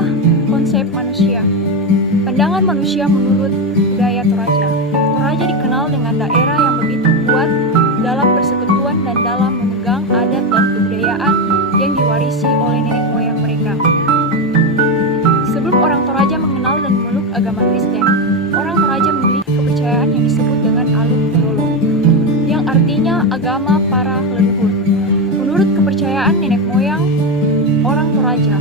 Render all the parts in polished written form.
kedua, konsep manusia. Pandangan manusia menurut budaya Toraja. Toraja dikenal dengan daerah yang begitu kuat dalam persekutuan dan dalam memegang adat dan kebudayaan yang diwarisi oleh nenek moyang mereka. Sebelum orang Toraja mengenal dan memeluk agama Kristen, orang Toraja memiliki kepercayaan yang disebut dengan Aluk Todolo, yang artinya agama para leluhur. Menurut kepercayaan nenek moyang orang Toraja,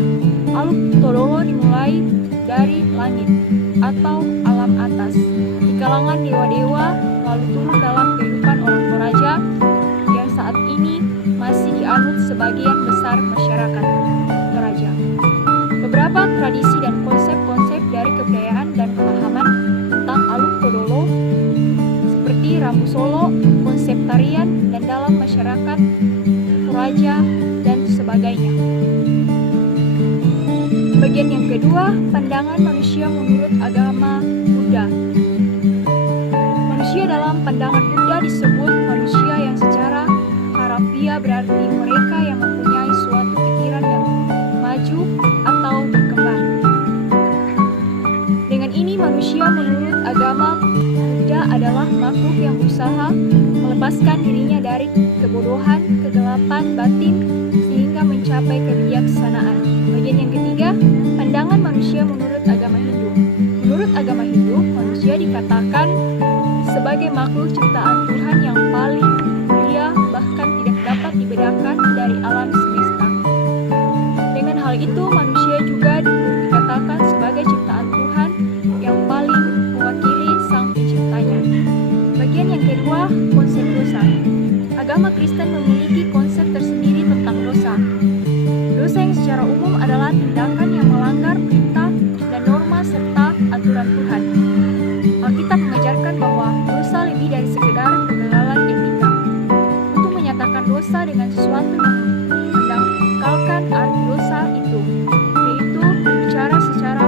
Aluk Todolo dimulai dari langit atau alam atas, di kalangan dewa-dewa, lalu turun dalam kehidupan orang Toraja yang saat ini masih dianut sebagian besar masyarakat Toraja. Beberapa tradisi dan konsep-konsep dari kebudayaan dan pemahaman tentang Aluk Todolo seperti Rambu Solo, konsep tarian dan dalam masyarakat Toraja dan sebagainya. Bagian yang kedua, pandangan manusia menurut agama Buddha. Manusia dalam pandangan Buddha disebut manusia yang secara harafiah berarti mereka yang mempunyai suatu pikiran yang maju atau berkembang. Dengan ini manusia menurut agama Buddha adalah makhluk yang berusaha melepaskan dirinya dari kebodohan, kegelapan batin sehingga mencapai kebijaksanaan. Bagian yang ketiga, pandangan manusia menurut agama Hindu. Menurut agama Hindu, manusia dikatakan sebagai makhluk ciptaan Tuhan yang paling mulia, bahkan tidak dapat dibedakan dari alam semesta. Dengan hal itu, manusia juga dikatakan sebagai ciptaan Tuhan yang paling mewakili Sang Penciptanya. Bagian yang kedua, konsep dosa. Agama Kristen memiliki konsep tersendiri tentang dosa. Dosa yang secara umum adalah tindakan yang melanggar perintah dan norma serta aturan Tuhan. Alkitab mengajarkan bahwa dosa lebih dari sekedar kegagalan etika. Untuk menyatakan dosa dengan sesuatu yang mendangkalkan arti dosa itu, yaitu berbicara secara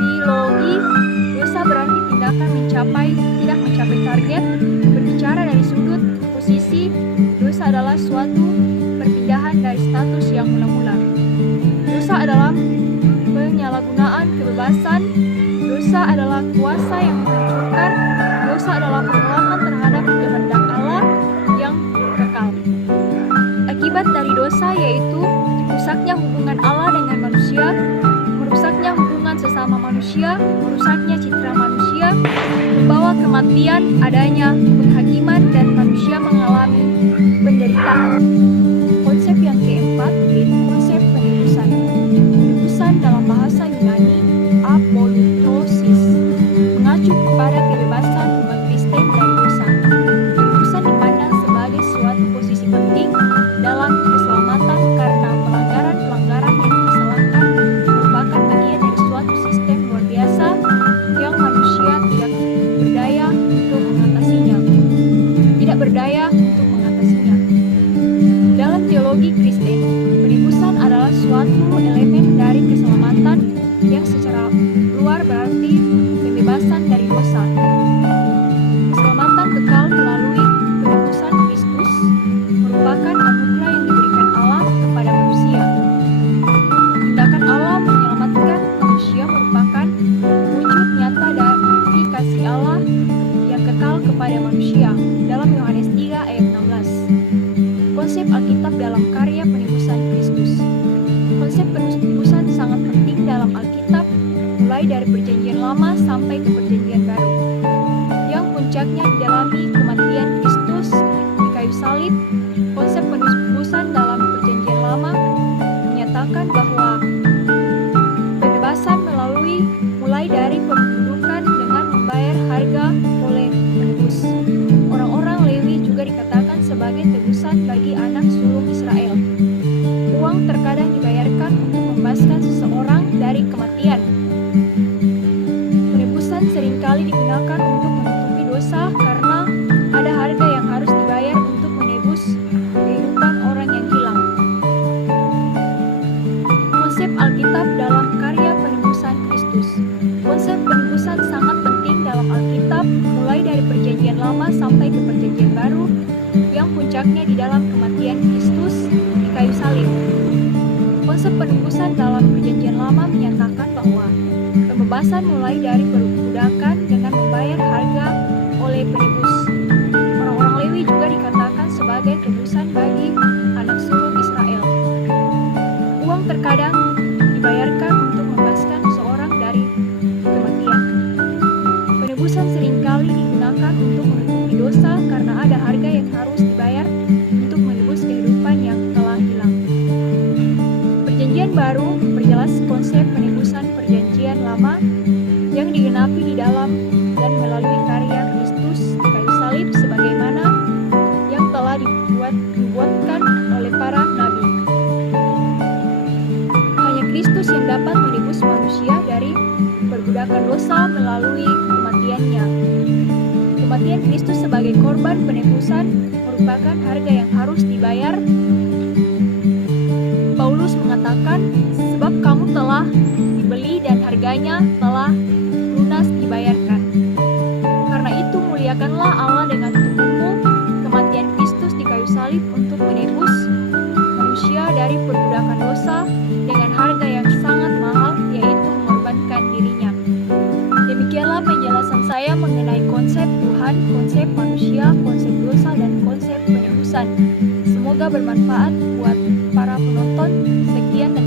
teologi, dosa berarti tindakan tidak mencapai target. Berbicara dari sudut posisi, dosa adalah suatu perpindahan dari status yang mula-mula. Dosa adalah penyalahgunaan kebebasan. Dosa adalah kuasa yang menghancurkan. Dosa adalah penolakan terhadap kehendak Allah yang kekal. Akibat dari dosa yaitu rusaknya hubungan Allah dengan manusia, merusaknya hubungan sesama manusia, merusaknya citra manusia, membawa kematian, adanya penghakiman, dan manusia mengalami penderitaan. Konsep yang keempat yaitu konsep penebusan. Penebusan dalam bahasa Yunani apolutrosis mengacu kepada kebebasan umat Kristen dari dosa. Penebusan dipandang sebagai suatu posisi penting dalam keselamatan karena pelanggaran-pelanggaran yang dipersalahkan merupakan bagian dari suatu sistem luar biasa yang manusia tidak berdaya untuk mengatasinya. Dalam teologi Kristen, penebusan adalah suatu elemen dari keselamatan yang secara luar berarti pembebasan dari dosa. Keselamatan kekal melalui penebusan Kristus merupakan anugerah yang diberikan Allah kepada manusia. Tindakan Allah menyelamatkan manusia merupakan wujud nyata dari kasih Allah yang kekal kepada manusia dalam Yohanes 3 ayat 16. Konsep Alkitab dalam karya penebusan Kristus. Konsep penebusan sangat penting dalam Alkitab, mulai dari Perjanjian Lama sampai ke Perjanjian Baru, yang puncaknya didalami kematian Kristus di kayu salib. Konsep penebusan dalam Perjanjian Lama menyatakan bahwa pembebasan mulai dari pembunuhan dengan membayar harga oleh penebus. Orang-orang Lewi juga dikatakan sebagai tebusan bagi anak sulung Israel. Uang terkadang dibayarkan untuk membebaskan seseorang dari kematian. Penebusan seringkali digunakan untuk menutupi dosa karena ada harga yang harus dibayar untuk menebus kehidupan orang yang hilang. Konsep Alkitab dalam karya penebusan Kristus. Konsep penebusan sangat penting dalam Alkitab, mulai dari Perjanjian Lama sampai ke Perjanjian Baru, yang puncaknya di dalam kematian Kristus di kayu salib. Konsep penebusan dalam Perjanjian Lama menyatakan bahwa pembebasan mulai dari perbudakan dengan membayar harga oleh penebus. Orang-orang Lewi juga dikatakan sebagai tebusan bagi anak sulung Israel. Uang terkadang dibayarkan untuk membebaskan seorang dari kematian. Penebusan seringkali digunakan untuk menutupi dosa karena ada harga yang harus dibayar untuk menebus kehidupan yang telah hilang. Perjanjian Baru memperjelas konsep penebusan Perjanjian Lama yang digenapi di dalam dan melalui karya Kristus di kayu salib sebagaimana yang telah dibuatkan oleh para nabi. Hanya Kristus yang dapat menebus manusia dari perbudakan dosa melalui kematiannya. Kematian Kristus sebagai korban penebusan merupakan harga yang harus dibayar. Paulus mengatakan, sebab kamu telah dibeli dan harganya telah lunas dibayarkan. Karena itu muliakanlah Allah dengan tubuhmu, kematian Kristus di kayu salib untuk menebus manusia dari perbudakan dosa dengan harga yang sangat mahal, yaitu mengorbankan dirinya. Demikianlah penjelasan saya mengenai konsep Tuhan, konsep manusia, konsep dosa, dan konsep penebusan. Semoga bermanfaat buat para penonton. Sekian.